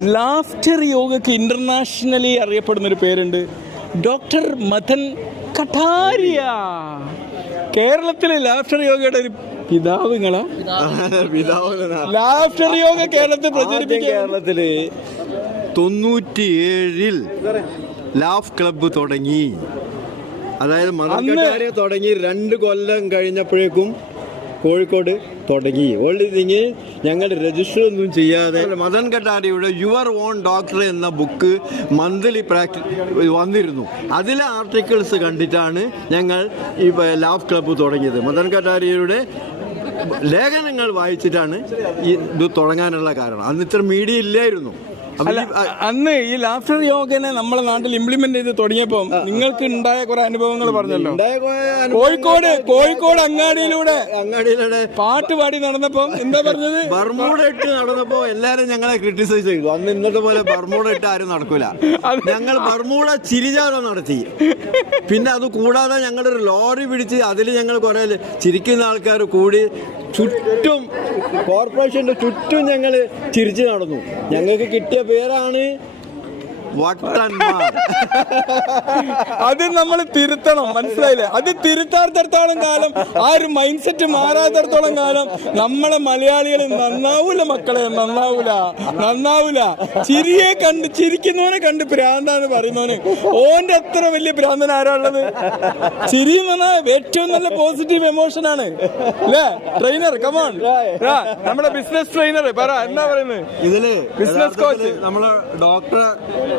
Laughter യോഗയ്ക്ക് internationally അറിയപ്പെടുന്ന ഒരു പേരുണ്ട്. ഡോക്ടർ മഥൻ കഠാരിയ കേരളത്തിലെ ലാഫ്റ്റർ യോഗയുടെ ഒരു പിതാവ് നിങ്ങളാ? ലാഫ്റ്റർ യോഗ കേരളത്തിൽ പ്രചരിപ്പിക്കുക കേരളത്തിൽ തൊണ്ണൂറ്റിയേഴിൽ ലാഫ് ക്ലബ്ബ് തുടങ്ങി. അതായത് മതക്കാരെ തുടങ്ങി. രണ്ട് കൊല്ലം കഴിഞ്ഞപ്പോഴേക്കും കോഴിക്കോട് തുടങ്ങി. തിങ് ഞങ്ങൾ രജിസ്റ്റർ ഒന്നും ചെയ്യാതെ മദൻ കട്ടാരിയുടെ യുവർ ഓൺ ഡോക്ടർ എന്ന ബുക്ക് മന്ത്ലി പ്രാക്ടി വന്നിരുന്നു. അതിലെ ആർട്ടിക്കിൾസ് കണ്ടിട്ടാണ് ഞങ്ങൾ ഈ ലാഫ് ക്ലബ്ബ് തുടങ്ങിയത്. മദൻ കട്ടാരിയുടെ ലേഖനങ്ങൾ വായിച്ചിട്ടാണ് ഇത് തുടങ്ങാനുള്ള കാരണം. അന്ന് ഇത്ര മീഡിയ ഇല്ലായിരുന്നു. അല്ല അന്ന് ഈ ലാഫ്റ്റർ യോഗനെ നമ്മളെ നാട്ടിൽ ഇംപ്ലിമെന്റ് ചെയ്ത് തുടങ്ങിയപ്പോ നിങ്ങൾക്ക് ഉണ്ടായ കുറെ അനുഭവങ്ങൾ പറഞ്ഞല്ലോ. കോഴിക്കോട് കോഴിക്കോട് അങ്ങാടിയിലൂടെ അങ്ങാടിയിലൂടെ പാട്ട് പാടി നടന്നപ്പോ എന്താ പറഞ്ഞത്? ബർമൂട ഇട്ട് നടന്നപ്പോ എല്ലാരും ഞങ്ങളെ ക്രിട്ടിസൈസ് ചെയ്തു. അന്ന് ഇന്നത്തെ പോലെ ബർമൂട ഇട്ട് ആരും നടക്കൂല. ഞങ്ങൾ ബർമൂട ചിരിജാഥ നടത്തി. പിന്നെ അത് കൂടാതെ ഞങ്ങളൊരു ലോറി പിടിച്ച് അതിൽ ഞങ്ങൾ കുറെ ചിരിക്കുന്ന ആൾക്കാർ കൂടി ചുറ്റും കോർപ്പറേഷന്റെ ചുറ്റും ഞങ്ങൾ ചിരിച്ചു നടന്നു. ഞങ്ങൾക്ക് കിട്ടിയ പേരാണ് അത് നമ്മൾ തിരുത്തണം മനസ്സിലായില്ലേ? അത് തിരുത്താത്തടത്തോളം കാലം ആ ഒരു മൈൻഡ് സെറ്റ് മാറാത്തടത്തോളം കാലം നമ്മളെ മലയാളികൾ നന്നാവൂല മക്കളെ നന്നാവൂല നന്നാവൂല. ചിരിയെ കണ്ട് ചിരിക്കുന്നവനെ കണ്ട് ഭ്രാന്താന്ന് പറയുന്നവന്. ഓന്റെ അത്ര വലിയ ഭ്രാന്തൻ ആരാളുള്ളത് ചിരി എന്ന് പറഞ്ഞാൽ ഏറ്റവും നല്ല പോസിറ്റീവ് എമോഷൻ ആണ്. അല്ലേ ട്രെയിനർ കമോൺ നമ്മുടെ ബിസിനസ് ട്രെയിനർ പറ എന്താ പറയുന്നത്? ഇതിൽ ബിസിനസ് കോച്ച്. നമ്മൾ ഡോക്ടർ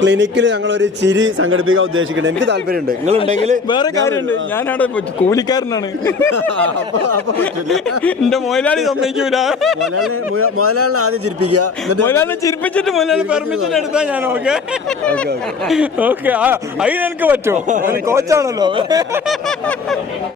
ക്ലിനിക്കിൽ ഞങ്ങൾ ഒരു ചിരി സംഘടിപ്പിക്കാൻ ഉദ്ദേശിക്കുന്നത് എനിക്ക് താല്പര്യമുണ്ട്. നിങ്ങൾ ഉണ്ടെങ്കിൽ വേറെ കാര്യമുണ്ട്. ഞാനവിടെ കൂലിക്കാരനാണ്. എന്റെ മൊയിലാളി സമ്മതിക്കൂല. മുതലാളിനെ ആദ്യം ചിരിപ്പിക്കുക. ചിരിപ്പിച്ചിട്ട് മൊയിലാളി പെർമിഷൻ എടുത്താ ഞാൻ ഓക്കെ? ഓക്കെ അതിനെനിക്ക് പറ്റുമോ? കോച്ചാണല്ലോ